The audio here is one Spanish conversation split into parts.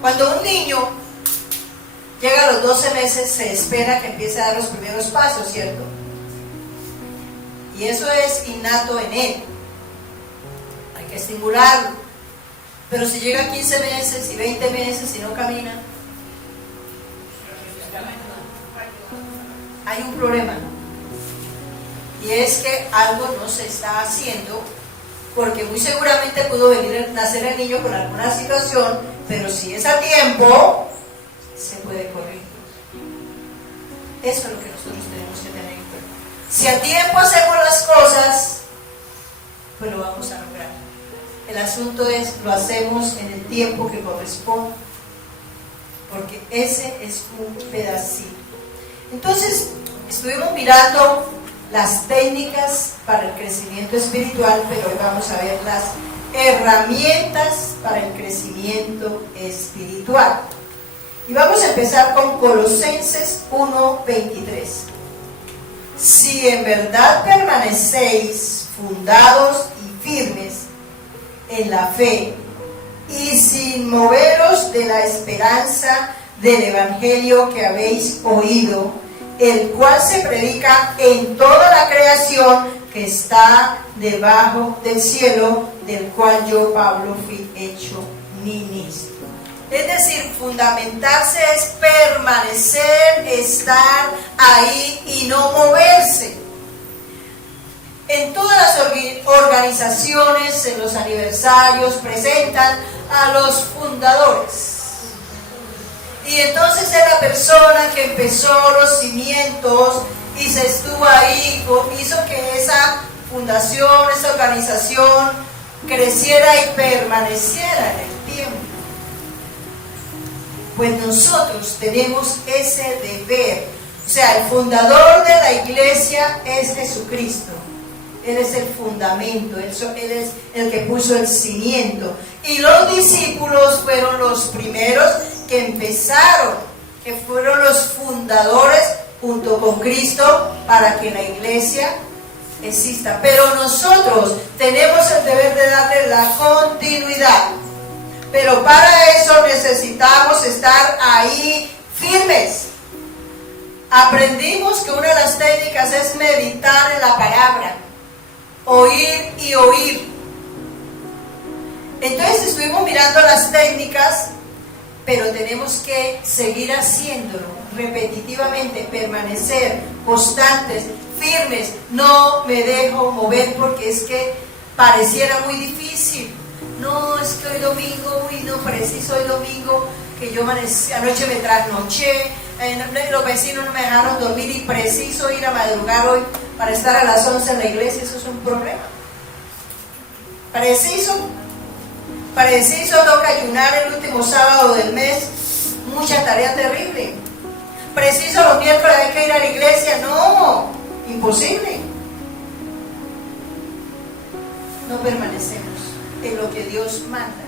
Cuando un niño llega a los 12 meses, se espera que empiece a dar los primeros pasos, ¿cierto? Y eso es innato en él. Hay que estimularlo. Pero si llega a 15 meses y 20 meses y no camina, hay un problema. Y es que algo no se está haciendo, porque muy seguramente pudo nacer el niño con alguna situación, pero si es a tiempo, se puede corregir. Eso es lo que nosotros tenemos que tener en cuenta. Si a tiempo hacemos las cosas, pues lo vamos a lograr. El asunto es, lo hacemos en el tiempo que corresponde, porque ese es un pedacito. Entonces, estuvimos mirando las técnicas para el crecimiento espiritual, pero hoy vamos a ver las herramientas para el crecimiento espiritual. Y vamos a empezar con Colosenses 1:23. Si en verdad permanecéis fundados y firmes en la fe, y sin moveros de la esperanza del evangelio que habéis oído, el cual se predica en toda la creación que está debajo del cielo, del cual yo, Pablo, fui hecho ministro. Es decir, fundamentarse es permanecer, estar ahí y no moverse. En todas las organizaciones, en los aniversarios, presentan a los fundadores. Y entonces es la persona que empezó los cimientos y se estuvo ahí, hizo que esa fundación, esa organización creciera y permaneciera en el tiempo. Pues nosotros tenemos ese deber. O sea, el fundador de la iglesia es Jesucristo. Él es el fundamento, Él es el que puso el cimiento. Y los discípulos fueron los primeros que empezaron, que fueron los fundadores junto con Cristo para que la iglesia exista. Pero nosotros tenemos el deber de darle la continuidad. Pero para eso necesitamos estar ahí firmes. Aprendimos que una de las técnicas es meditar en la palabra, oír y oír. Entonces estuvimos mirando las técnicas, pero tenemos que seguir haciéndolo repetitivamente, permanecer constantes, firmes. No me dejo mover porque es que pareciera muy difícil. No, es que hoy domingo, uy, no, preciso hoy domingo, que yo anoche me trasnoché, los vecinos no me dejaron dormir y preciso ir a madrugar hoy para estar a las 11 en la iglesia. Eso es un problema. Preciso toca ayunar el último sábado del mes, mucha tarea terrible. Preciso los miércoles hay que ir a la iglesia, no, imposible. No permanecemos en lo que Dios manda,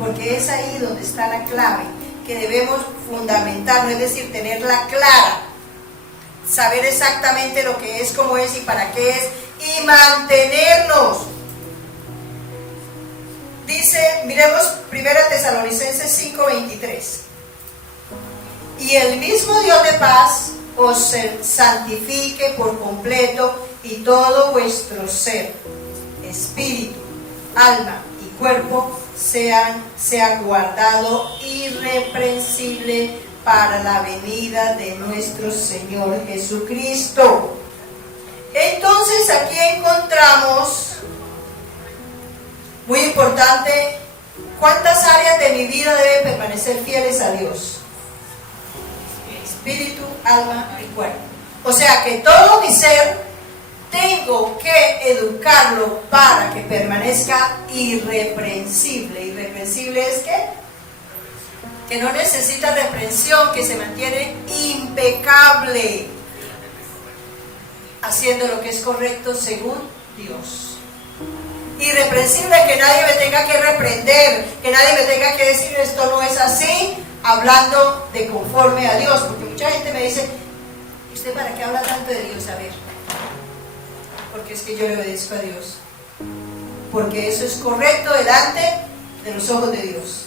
porque es ahí donde está la clave, que debemos fundamentarnos, es decir, tenerla clara, saber exactamente lo que es, cómo es y para qué es, y mantenernos. Dice, miremos 1 Tesalonicenses 5:23. Y el mismo Dios de paz os santifique por completo, y todo vuestro ser, espíritu, alma y cuerpo sea guardado irreprensible para la venida de nuestro Señor Jesucristo. Entonces aquí encontramos, muy importante, ¿cuántas áreas de mi vida deben permanecer fieles a Dios? Espíritu, alma y cuerpo. O sea que todo mi ser tengo que educarlo para que permanezca irreprensible. ¿Irreprensible es qué? Que no necesita reprensión, que se mantiene impecable, haciendo lo que es correcto según Dios. Irreprensible, que nadie me tenga que reprender, que nadie me tenga que decir esto no es así, hablando de conforme a Dios. Porque mucha gente me dice, ¿usted para qué habla tanto de Dios? A ver, porque es que yo le obedezco a Dios, porque eso es correcto delante de los ojos de Dios.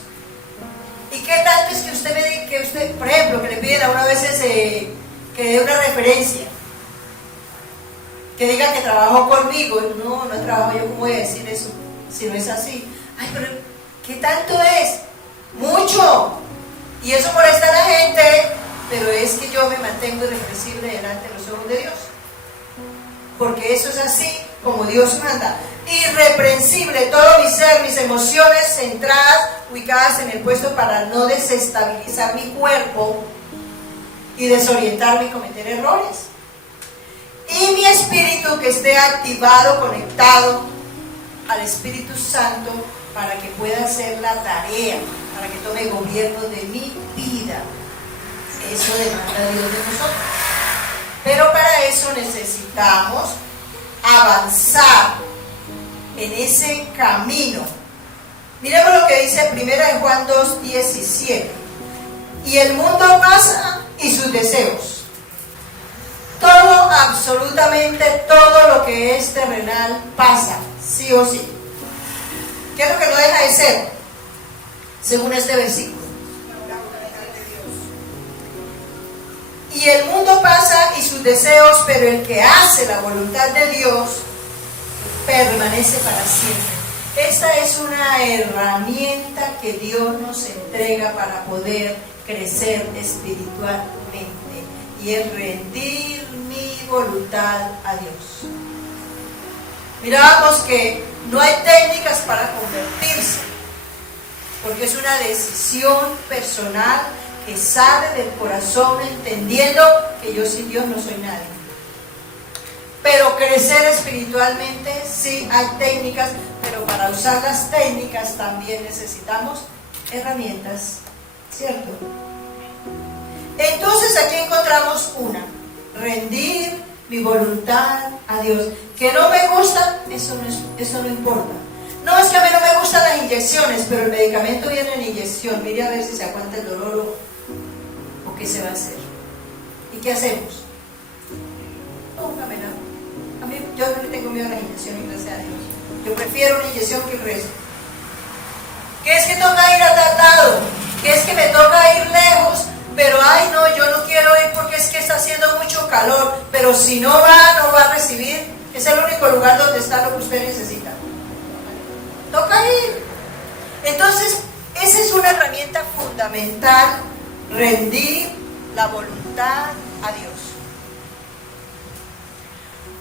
qué tanto es que usted me diga, que usted, por ejemplo, que le piden a uno a veces que dé una referencia, que diga que trabajó conmigo? No, no trabajo yo, ¿cómo voy a decir eso si no es así? Ay, pero ¿qué tanto es? Mucho. Y eso molesta a la gente, pero es que yo me mantengo irrepresible delante de los ojos de Dios, porque eso es así como Dios manda. Irreprensible todo mi ser, mis emociones centradas, ubicadas en el puesto para no desestabilizar mi cuerpo y desorientarme y cometer errores. Y mi espíritu que esté activado, conectado al Espíritu Santo para que pueda hacer la tarea, para que tome gobierno de mi vida. Eso demanda Dios de nosotros. Pero para eso necesitamos avanzar en ese camino. Miremos lo que dice 1 Juan 2:17. Y el mundo pasa y sus deseos. Todo, absolutamente todo lo que es terrenal pasa, sí o sí. ¿Qué es lo que no deja de ser? Según este versículo. Y el mundo pasa y sus deseos, pero el que hace la voluntad de Dios permanece para siempre. Esta es una herramienta que Dios nos entrega para poder crecer espiritualmente, y es rendir mi voluntad a Dios. Mirábamos que no hay técnicas para convertirse, porque es una decisión personal que sale del corazón, entendiendo que yo sin Dios no soy nadie. Pero crecer espiritualmente sí hay técnicas, pero para usar las técnicas también necesitamos herramientas, ¿cierto? Entonces aquí encontramos una: rendir mi voluntad a Dios. Que no me gusta, eso no importa. No, es que a mí no me gustan las inyecciones, pero el medicamento viene en inyección. Mire a ver si se aguanta el dolor o qué se va a hacer. ¿Y qué hacemos? Póngamela. A mí, yo no le tengo miedo a las inyecciones, gracias a Dios. Yo prefiero una inyección que el resto. ¿Qué es que toca ir atratado? ¿Qué es que me toca ir lejos? Pero ay no, yo no quiero ir porque es que está haciendo mucho calor. Pero si no va a recibir. Es el único lugar donde está lo que usted necesita. Toca ir. Entonces, esa es una herramienta fundamental: rendir la voluntad a Dios.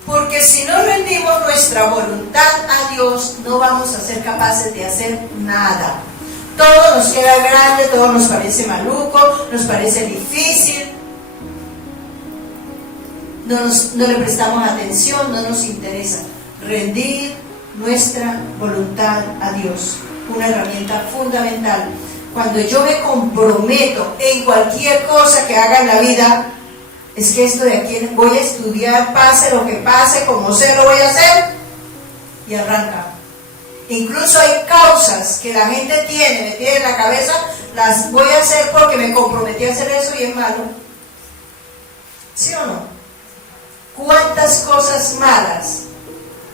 Porque si no rendimos nuestra voluntad a Dios, no vamos a ser capaces de hacer nada. Todo nos queda grande, todo nos parece maluco, nos parece difícil. No le prestamos atención, no nos interesa. Rendir nuestra voluntad a Dios, una herramienta fundamental. Cuando yo me comprometo en cualquier cosa que haga en la vida, es que esto de aquí voy a estudiar, pase lo que pase, como sé lo voy a hacer, y arranca. Incluso hay causas que la gente me tiene en la cabeza, las voy a hacer porque me comprometí a hacer eso y es malo. ¿Sí o no? ¿Cuántas cosas malas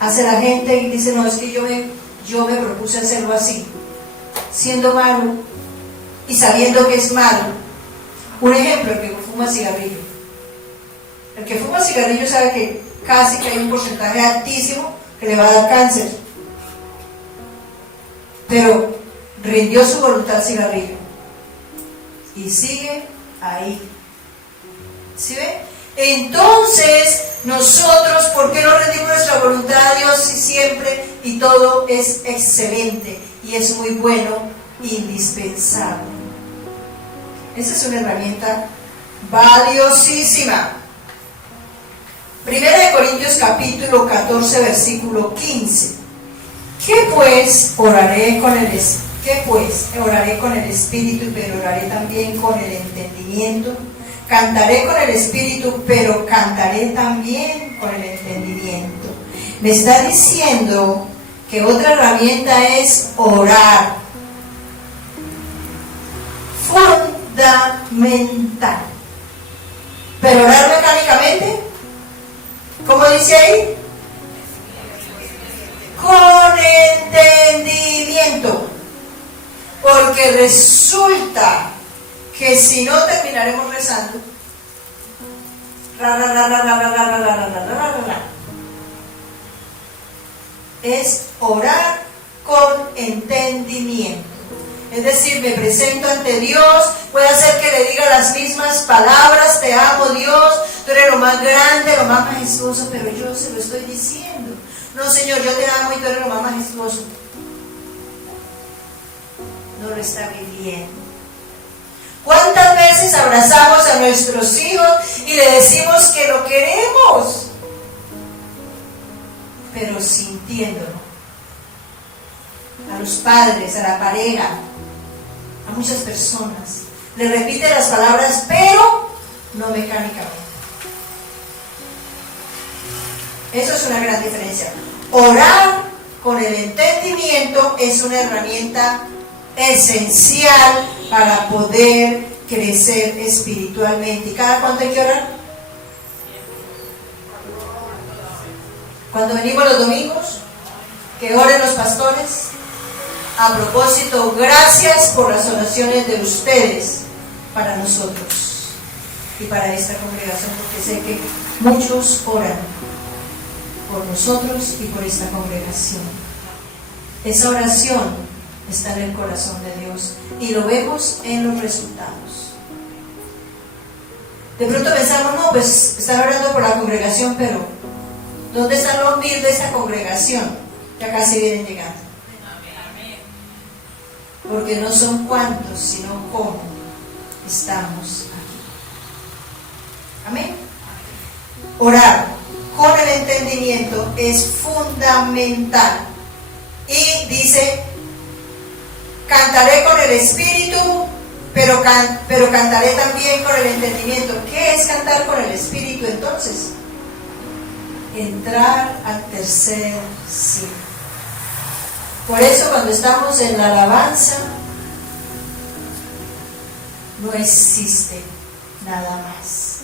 hace la gente y dice, no, es que yo me propuse hacerlo así, siendo malo y sabiendo que es malo? Un ejemplo: el que fuma cigarrillo. El que fuma cigarrillo sabe que casi que hay un porcentaje altísimo que le va a dar cáncer, pero rindió su voluntad al cigarrillo y sigue ahí. ¿Sí ven? Entonces, nosotros, ¿por qué no rendimos nuestra voluntad a Dios si siempre y todo es excelente y es muy bueno, indispensable? Esa es una herramienta valiosísima. 1 Corintios capítulo 14, versículo 15. ¿Qué pues? Oraré con el Espíritu, pero oraré también con el entendimiento. Cantaré con el Espíritu, pero cantaré también con el entendimiento. Me está diciendo que otra herramienta es orar. Fundamental. Pero orar mecánicamente, ¿cómo dice ahí? Con entendimiento. Porque resulta resulta que si no terminaremos rezando, es orar con entendimiento. Es decir, me presento ante Dios, puede ser que le diga las mismas palabras: te amo Dios, tú eres lo más grande, lo más majestuoso, pero yo se lo estoy diciendo. No, Señor, yo te amo y tú eres lo más majestuoso. No lo está viviendo. ¿Cuántas veces abrazamos a nuestros hijos y le decimos que lo queremos, pero sintiéndolo? A los padres, a la pareja, a muchas personas, le repite las palabras, pero no mecánicamente. Eso es una gran diferencia. Orar con el entendimiento es una herramienta esencial para poder crecer espiritualmente. ¿Y cada cuánto hay que orar? Cuando venimos los domingos, que oren los pastores. A propósito, gracias por las oraciones de ustedes para nosotros y para esta congregación, porque sé que muchos oran por nosotros y por esta congregación. Esa oración está en el corazón de Dios y lo vemos en los resultados. De pronto pensamos, no, pues están orando por la congregación, pero ¿dónde están los 1000 de esta congregación? Ya casi vienen llegando. Porque no son cuántos, sino cómo estamos aquí. Amén. Orar con el entendimiento es fundamental. Y dice, cantaré con el espíritu, pero cantaré también con el entendimiento. ¿Qué es cantar con el espíritu entonces? Entrar al tercer cielo. Por eso cuando estamos en la alabanza, no existe nada más,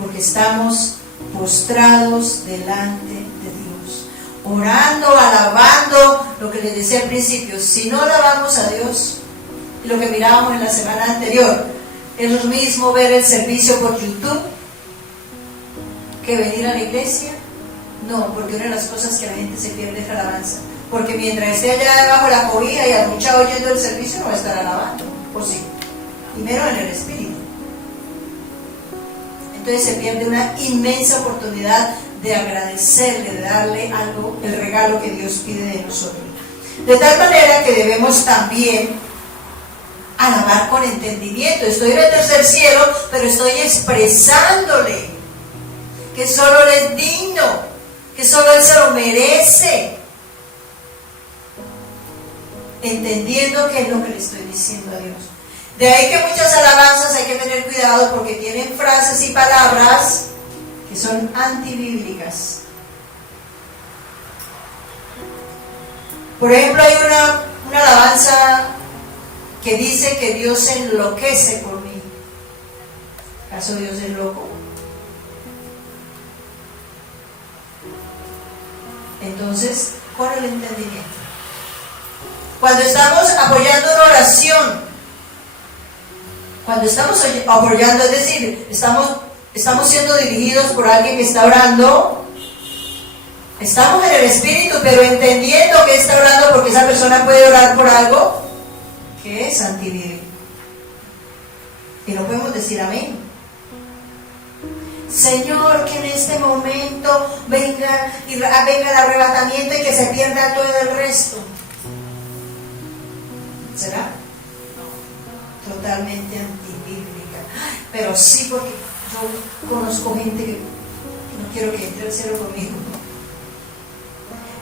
porque estamos postrados delante de Dios, orando, alabando. Lo que les decía al principio, si no alabamos a Dios, y lo que mirábamos en la semana anterior, es lo mismo ver el servicio por YouTube que venir a la iglesia. No, porque una de las cosas que la gente se pierde es la alabanza. Porque mientras esté allá debajo de la cobija y arruchado oyendo el servicio, no va a estar alabando, ¿o sí? Y menos en el espíritu. Entonces se pierde una inmensa oportunidad de agradecerle, de darle algo, el regalo que Dios pide de nosotros. De tal manera que debemos también alabar con entendimiento. Estoy en el tercer cielo, pero estoy expresándole que solo Él es digno, que solo Él se lo merece, entendiendo qué es lo que le estoy diciendo a Dios. De ahí que muchas alabanzas hay que tener cuidado porque tienen frases y palabras que son antibíblicas. Por ejemplo, hay una alabanza que dice que Dios se enloquece por mí. ¿Acaso Dios es loco? Entonces, con el entendimiento. Cuando estamos apoyando una oración, cuando estamos apoyando, es decir, estamos siendo dirigidos por alguien que está orando, estamos en el espíritu, pero entendiendo que está orando, porque esa persona puede orar por algo que es antibíblico. Y no podemos decir amén. Señor, que en este momento venga el arrebatamiento y que se pierda todo el resto. ¿Será? Totalmente antibíblica. Pero sí, porque yo conozco gente que no quiero que entre al cielo conmigo.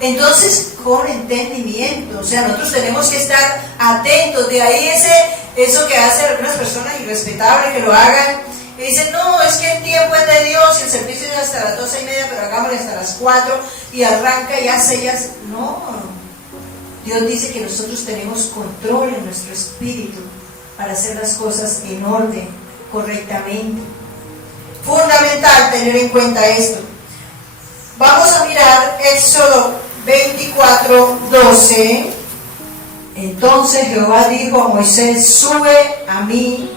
Entonces, con entendimiento, o sea, nosotros tenemos que estar atentos. De ahí eso que hacen algunas personas irrespetables que lo hagan, y dicen, no, es que el tiempo es de Dios y el servicio es hasta las 12:30, pero hagámoslo hasta las 4 y arranca y hace. No. Dios dice que nosotros tenemos control en nuestro espíritu para hacer las cosas en orden, correctamente. Fundamental tener en cuenta esto. Vamos a mirar Éxodo 24:12. Entonces Jehová dijo a Moisés: sube a mí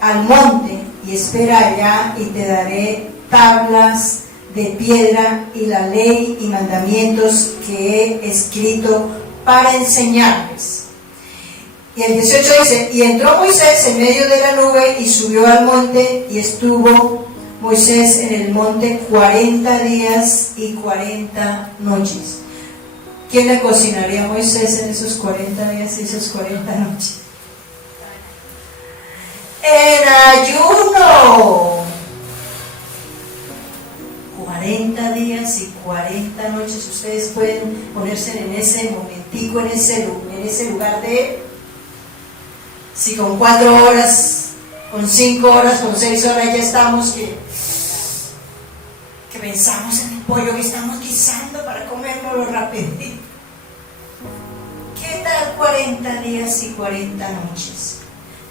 al monte y espera allá, y te daré tablas de piedra y la ley y mandamientos que he escrito para enseñarles. Y el 18 dice: y entró Moisés en medio de la nube y subió al monte, y estuvo Moisés en el monte 40 días y 40 noches. ¿Quién le cocinaría a Moisés en esos 40 días y esos 40 noches? En ayuno. 40 días y 40 noches. Ustedes pueden ponerse en ese momentico, en ese lugar de... Si con 4 horas, con 5 horas, con 6 horas ya estamos que pensamos en el pollo que estamos guisando para comérnoslo rapidito. ¿Qué tal 40 días y 40 noches?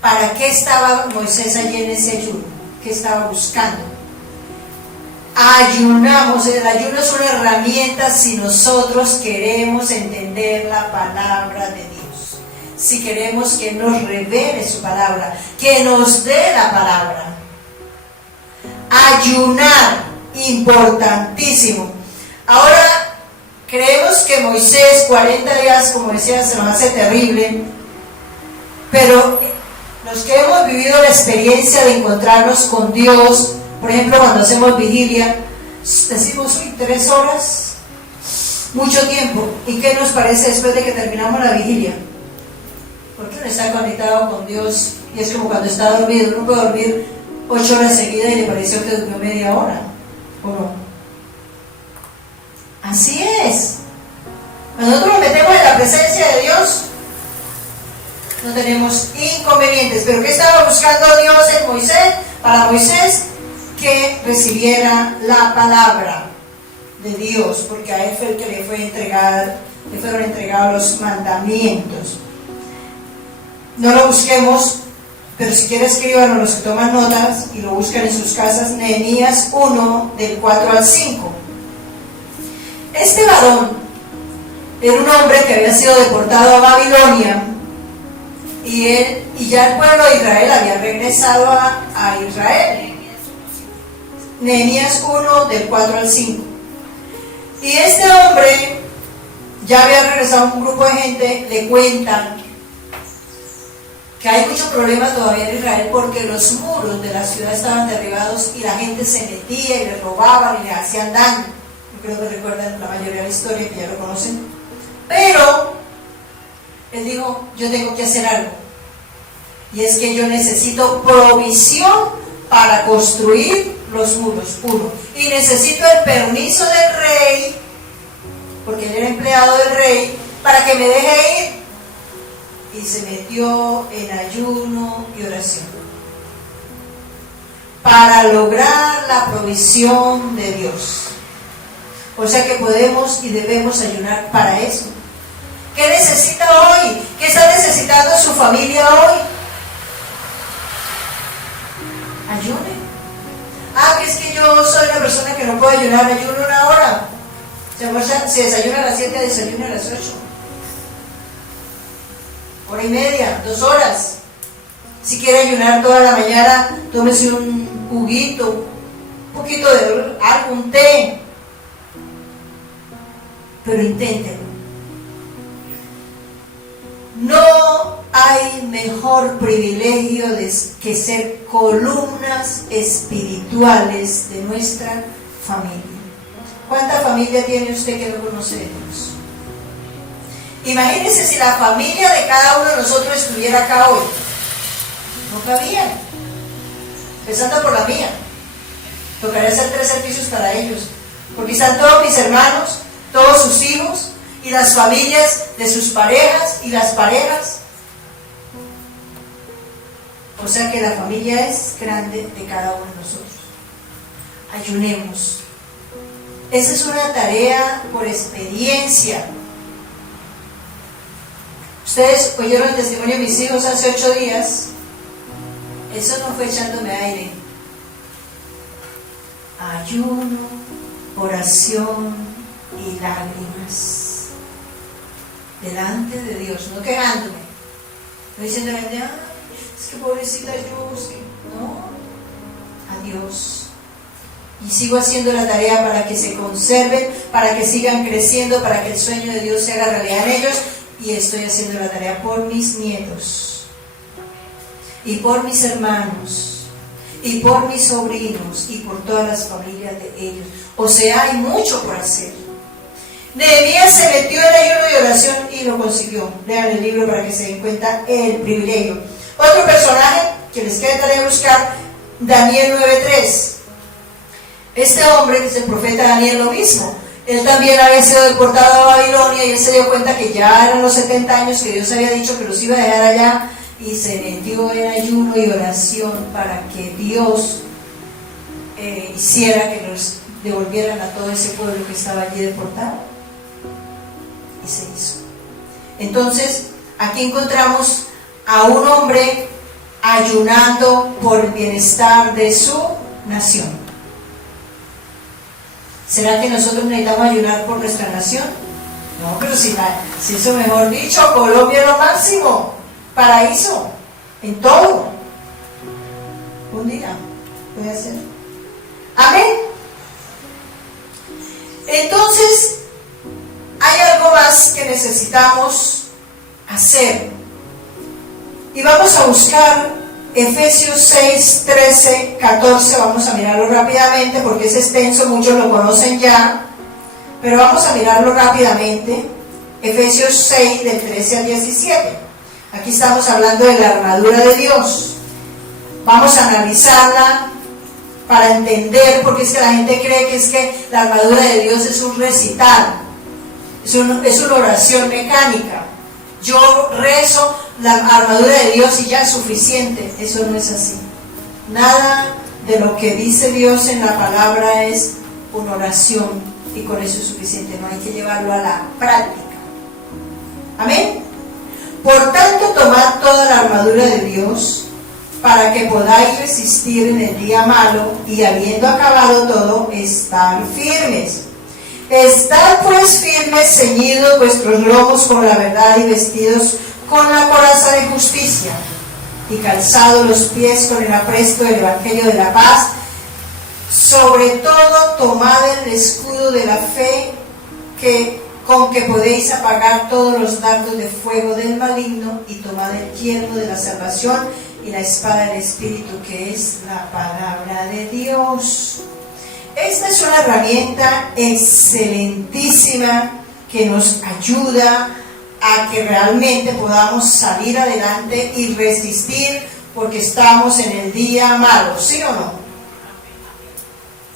¿Para qué estaba Moisés allí en ese ayuno? ¿Qué estaba buscando? Ayunamos. El ayuno es una herramienta si nosotros queremos entender la palabra de Dios, si queremos que nos revele su palabra, que nos dé la palabra. Ayunar, importantísimo. Ahora, creemos que Moisés 40 días, como decía, se nos hace terrible, pero los que hemos vivido la experiencia de encontrarnos con Dios, por ejemplo, cuando hacemos vigilia, decimos: uy, 3 horas, mucho tiempo. ¿Y qué nos parece después de que terminamos la vigilia? Porque uno está conectado con Dios y es como cuando está dormido. Uno puede dormir 8 horas seguidas y le pareció que durmió media hora, ¿o no? Así es. Cuando nosotros nos metemos en la presencia de Dios, no tenemos inconvenientes. ¿Pero qué estaba buscando Dios en Moisés? Para Moisés, que recibiera la palabra de Dios, porque a él fue el que le fueron entregados los mandamientos. No lo busquemos, pero si quieren escriban los que toman notas y lo buscan en sus casas. Nehemías 1, del 4 al 5. Este varón era un hombre que había sido deportado a Babilonia, y ya el pueblo de Israel había regresado a Israel. Nehemías 1, del 4 al 5. Y este hombre ya había regresado. Un grupo de gente le cuentan que hay mucho problema todavía en Israel porque los muros de la ciudad estaban derribados y la gente se metía y les robaban y les hacían daño. Yo creo que recuerdan la mayoría de la historia, que ya lo conocen. Pero él dijo: yo tengo que hacer algo, y es que yo necesito provisión para construir los muros, y necesito el permiso del rey, porque él era empleado del rey, para que me deje ir. Y se metió en ayuno y oración para lograr la provisión de Dios. O sea que podemos y debemos ayunar para eso. ¿Qué necesita hoy? ¿Qué está necesitando su familia hoy? Ayune. Que es que yo soy una persona que no puedo ayunar. Ayuno 1 hora. Se desayuna a las 7, desayuna a las 8. 1 hora y media, 2 horas. Si quiere ayunar toda la mañana, tómese un juguito, un poquito de algo, un té. Pero inténtelo. No hay mejor privilegio que ser columnas espirituales de nuestra familia. ¿Cuánta familia tiene usted que no conoce de Dios? Imagínense si la familia de cada uno de nosotros estuviera acá hoy. No cabía. Empezando por la mía. Tocaría hacer 3 servicios para ellos, porque están todos mis hermanos, todos sus hijos, y las familias de sus parejas y las parejas. O sea que la familia es grande de cada uno de nosotros. Ayunemos. Esa es una tarea por experiencia. Ustedes oyeron el testimonio de mis hijos hace 8 días. Eso no fue echándome aire. Ayuno, oración y lágrimas. delante de Dios, no quejándome, no diciéndole, ay, es que pobrecita yo, es que no, a Dios. Y sigo haciendo la tarea para que se conserven, para que sigan creciendo, para que el sueño de Dios se haga realidad en ellos. Y estoy haciendo la tarea por mis nietos, y por mis hermanos, y por mis sobrinos, y por todas las familias de ellos. O sea, hay mucho por hacer. Nehemías se metió en ayuno y oración y lo consiguió. Lean el libro para que se den cuenta el privilegio. Otro personaje que les queda tarea buscar, Daniel 9:3. Este hombre, que es el profeta Daniel, lo mismo. Él también había sido deportado a Babilonia y él se dio cuenta que ya eran los 70 años que Dios había dicho que los iba a dejar allá, y se metió en ayuno y oración para que Dios hiciera que los devolvieran a todo ese pueblo que estaba allí deportado. Y se hizo. Entonces, aquí encontramos a un hombre ayunando por el bienestar de su nación. ¿Será que nosotros necesitamos ayunar por nuestra nación? No, pero si eso, mejor dicho, Colombia es lo máximo, paraíso, en todo. Un día puede hacer. Amén. Entonces, hay algo más que necesitamos hacer. Y vamos a buscar Efesios 6, 13, 14, vamos a mirarlo rápidamente porque es extenso, muchos lo conocen ya, pero vamos a mirarlo rápidamente. Efesios 6, del 13 al 17. Aquí estamos hablando de la armadura de Dios. Vamos a analizarla para entender, porque es que la gente cree que es que la armadura de Dios es un recital, es una oración mecánica. Yo rezo la armadura de Dios y ya es suficiente. Eso no es así. Nada de lo que dice Dios en la palabra es una oración y con eso es suficiente. No hay que llevarlo a la práctica. Amén. Por tanto, tomad toda la armadura de Dios para que podáis resistir en el día malo, y habiendo acabado todo, estar firmes. Estad pues firmes, ceñidos vuestros lomos con la verdad y vestidos con la coraza de justicia, y calzados los pies con el apresto del evangelio de la paz. Sobre todo tomad el escudo de la fe, con que podéis apagar todos los dardos de fuego del maligno, y tomad el yelmo de la salvación y la espada del Espíritu, que es la palabra de Dios. Esta es una herramienta excelentísima que nos ayuda a que realmente podamos salir adelante y resistir, porque estamos en el día malo, ¿sí o no?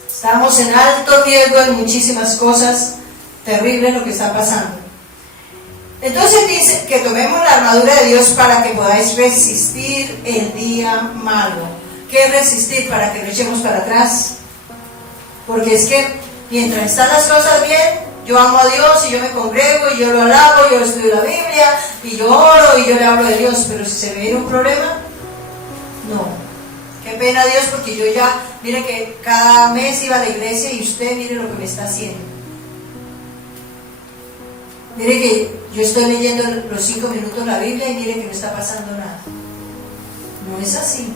Estamos en alto riesgo en muchísimas cosas terribles lo que está pasando. Entonces dice que tomemos la armadura de Dios para que podáis resistir el día malo. ¿Qué es resistir? Para que lo echemos para atrás. Porque es que mientras están las cosas bien, yo amo a Dios y yo me congrego y yo lo alabo, yo estudio la Biblia y yo oro y yo le hablo de Dios. Pero si se me viene un problema, no. Qué pena, Dios, porque yo ya, mire que cada mes iba a la iglesia y usted mire lo que me está haciendo. Mire que yo estoy leyendo los 5 minutos la Biblia y mire que no está pasando nada. No es así.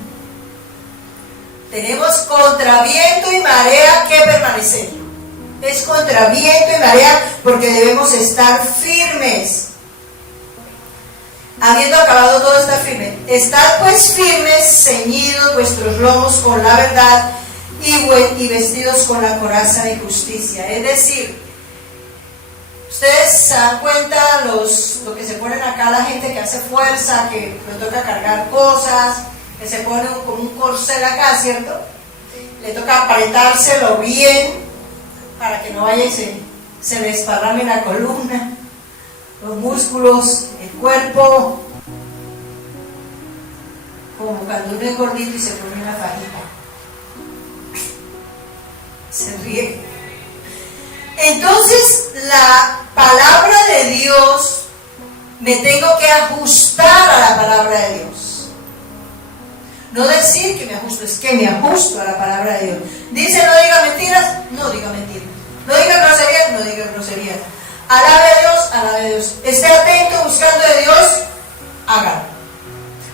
Tenemos contra viento y marea que permanecer. Es contra viento y marea porque debemos estar firmes. Habiendo acabado todo, estar firme. Estad pues firmes, ceñidos vuestros lomos con la verdad y vestidos con la coraza de justicia. Es decir, ustedes se dan cuenta lo que se ponen acá la gente que hace fuerza, que le toca cargar cosas, que se pone como un corcel acá, ¿cierto? Le toca apretárselo bien para que no vaya y se le desparrame la columna, los músculos, el cuerpo, como cuando uno es gordito y se pone una fajita. Se ríe. Entonces, la palabra de Dios, me tengo que ajustar a la palabra de Dios. No decir que me ajusto, es que me ajusto a la palabra de Dios. Dice no diga mentiras, no diga mentiras. No diga groserías, no diga groserías. Alabe a Dios, alabe a Dios. Esté atento, buscando de Dios, hágalo.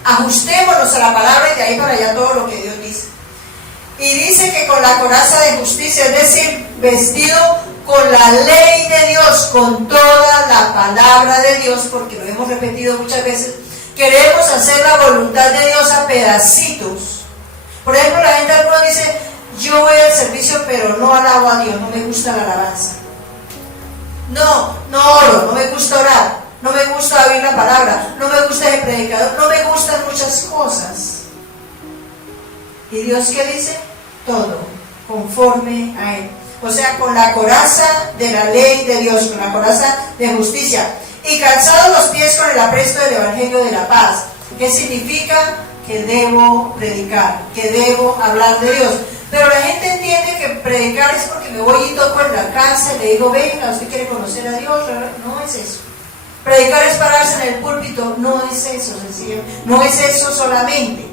Ajustémonos a la palabra y de ahí para allá todo lo que Dios dice. Y dice que con la coraza de justicia, es decir, vestido con la ley de Dios, con toda la palabra de Dios, porque lo hemos repetido muchas veces, queremos hacer la voluntad de Dios a pedacitos. Por ejemplo, la gente alguna dice, yo voy al servicio pero no alabo a Dios, no me gusta la alabanza. No oro, no me gusta orar, no me gusta oír la palabra, no me gusta el predicador, no me gustan muchas cosas. ¿Y Dios qué dice? Todo, conforme a Él. O sea, con la coraza de la ley de Dios, con la coraza de justicia. Y calzados los pies con el apresto del Evangelio de la paz. ¿Qué significa? Que debo predicar, que debo hablar de Dios. Pero la gente entiende que predicar es porque me voy y toco en la casa y le digo, venga, usted quiere conocer a Dios. No es eso. Predicar es pararse en el púlpito. No es eso, sencillo. No es eso solamente.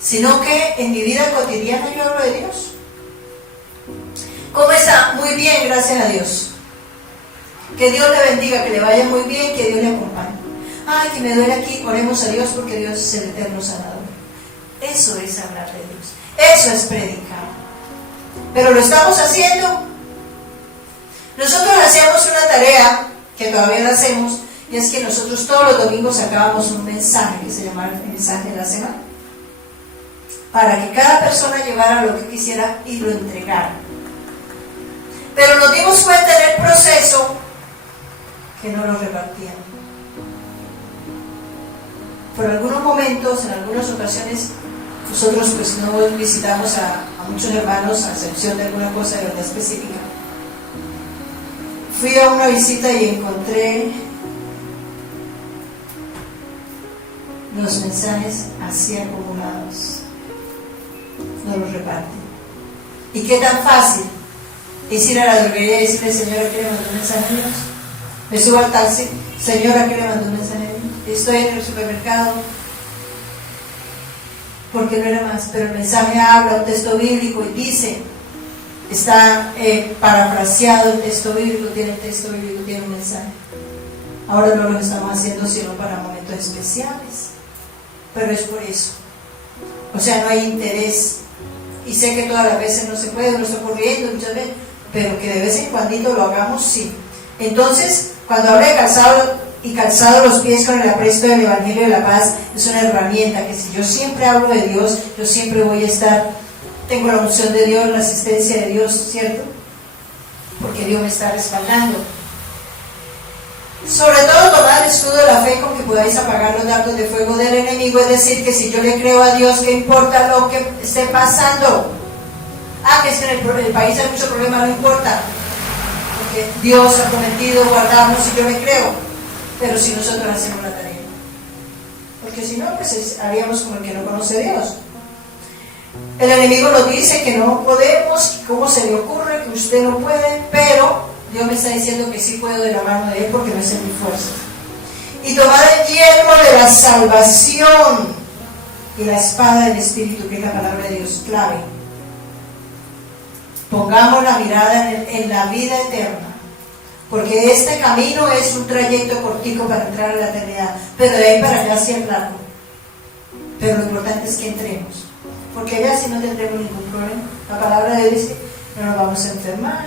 Sino que en mi vida cotidiana yo hablo de Dios. ¿Cómo está? Muy bien, gracias a Dios. Que Dios le bendiga, que le vaya muy bien, que Dios le acompañe. Ay, que me duele aquí, oremos a Dios porque Dios es el eterno sanador. Eso es hablar de Dios. Eso es predicar. Pero lo estamos haciendo. Nosotros hacíamos una tarea, que todavía la hacemos, y es que nosotros todos los domingos sacábamos un mensaje que se llamaba el mensaje de la semana, para que cada persona llevara lo que quisiera y lo entregara. Pero nos dimos cuenta en el proceso que no lo repartían. Por algunos momentos, en algunas ocasiones, nosotros pues no visitamos a muchos hermanos, a excepción de alguna cosa de verdad específica. Fui a una visita y encontré los mensajes así acumulados. No los reparten. ¿Y qué tan fácil es ir a la droguería y decirle, señora, ¿qué le mandó un mensaje a Dios? Me subo al taxi, señora, ¿qué le mandó un mensaje a Dios? Estoy en el supermercado, porque no era más, pero el mensaje habla un texto bíblico y dice, está parafraseado el texto bíblico, tiene el texto bíblico, tiene un mensaje. Ahora no lo estamos haciendo sino para momentos especiales, pero es por eso. O sea, no hay interés. Y sé que todas las veces no se puede, no está ocurriendo muchas veces, pero que de vez en cuando lo hagamos, sí. Entonces, cuando habla de calzado los pies con el apresto del Evangelio de la paz, es una herramienta que si yo siempre hablo de Dios, yo siempre voy a estar, tengo la unción de Dios, la asistencia de Dios, ¿cierto? Porque Dios me está respaldando. Sobre todo, tomad el escudo de la fe con que podáis apagar los dardos de fuego del enemigo, es decir, que si yo le creo a Dios, ¿qué importa lo que esté pasando? Que es que en el país hay mucho problema, no importa, porque Dios ha prometido guardarnos y yo le creo, pero si nosotros hacemos la tarea, porque si no, pues haríamos como el que no conoce a Dios. El enemigo nos dice que no podemos, ¿cómo se le ocurre que usted no puede? Pero Dios me está diciendo que sí puedo de la mano de Él porque no es en mi fuerza. Y tomar el yelmo de la salvación y la espada del Espíritu, que es la palabra de Dios, clave. Pongamos la mirada en la vida eterna, porque este camino es un trayecto cortico para entrar a la eternidad, pero de ahí para allá sí es largo. Pero lo importante es que entremos, porque allá sí no tendremos ningún problema. La palabra de Dios dice, no nos vamos a enfermar,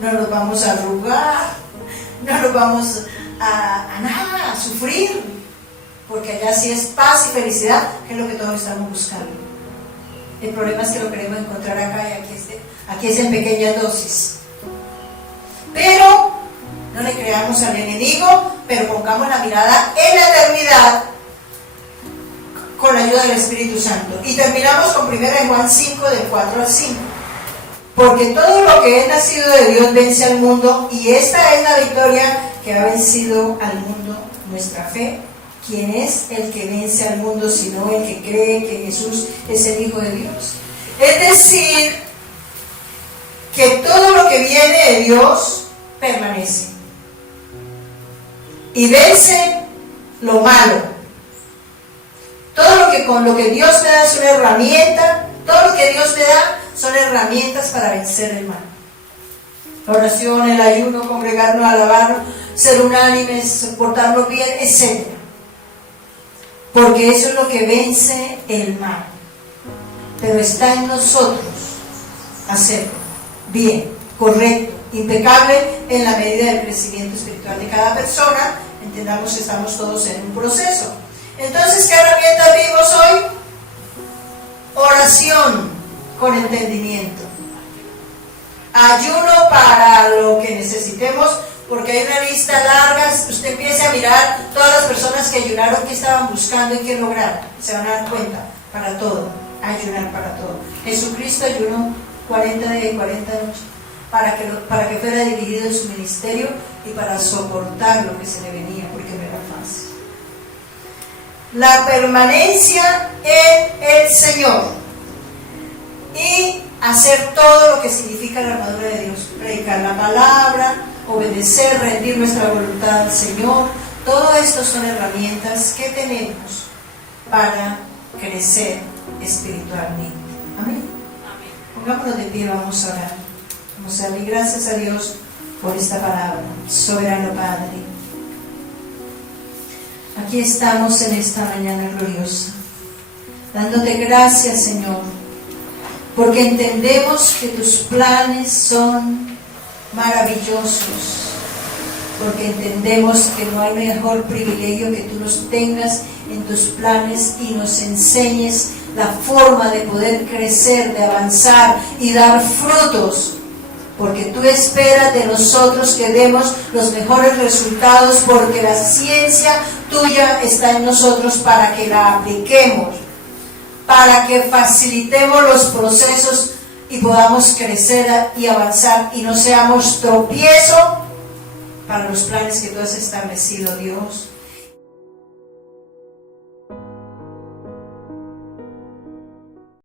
no nos vamos a arrugar, no nos vamos a nada, a sufrir, porque allá sí es paz y felicidad, que es lo que todos estamos buscando. El problema es que lo queremos encontrar acá y aquí es en pequeñas dosis. Pero no le creamos al enemigo, pero pongamos la mirada en la eternidad con la ayuda del Espíritu Santo. Y terminamos con 1 Juan 5, del 4 al 5. Porque todo lo que es nacido de Dios vence al mundo, y esta es la victoria que ha vencido al mundo, nuestra fe. ¿Quién es el que vence al mundo sino el que cree que Jesús es el Hijo de Dios? Es decir, que todo lo que viene de Dios permanece y vence lo malo. Todo lo que con lo que Dios me da es una herramienta, todo lo que Dios me da son herramientas para vencer el mal. La oración, el ayuno, congregarnos, alabarnos, ser unánimes, soportarnos bien, etc. Porque eso es lo que vence el mal. Pero está en nosotros hacerlo bien, correcto, impecable en la medida del crecimiento espiritual de cada persona. Entendamos que estamos todos en un proceso. Entonces, ¿qué herramientas vimos hoy? Oración con entendimiento. Ayuno para lo que necesitemos, porque hay una lista larga. Usted empiece a mirar todas las personas que ayunaron, que estaban buscando y que lograron. Se van a dar cuenta, para todo, ayunar para todo. Jesucristo ayunó 40 días y 40 noches para que fuera dirigido en su ministerio y para soportar lo que se le venía, porque no era fácil. La permanencia en el Señor y hacer todo lo que significa la armadura de Dios, predicar la palabra, obedecer, rendir nuestra voluntad al Señor. Todo esto son herramientas que tenemos para crecer espiritualmente. Amén. Pongámonos de pie, vamos a orar. Vamos a darle gracias a Dios por esta palabra. Soberano Padre, aquí estamos en esta mañana gloriosa, dándote gracias, Señor, porque entendemos que tus planes son maravillosos, porque entendemos que no hay mejor privilegio que tú nos tengas en tus planes y nos enseñes la forma de poder crecer, de avanzar y dar frutos, porque tú esperas de nosotros que demos los mejores resultados, porque la ciencia tuya está en nosotros para que la apliquemos, para que facilitemos los procesos y podamos crecer y avanzar y no seamos tropiezo para los planes que tú has establecido, Dios.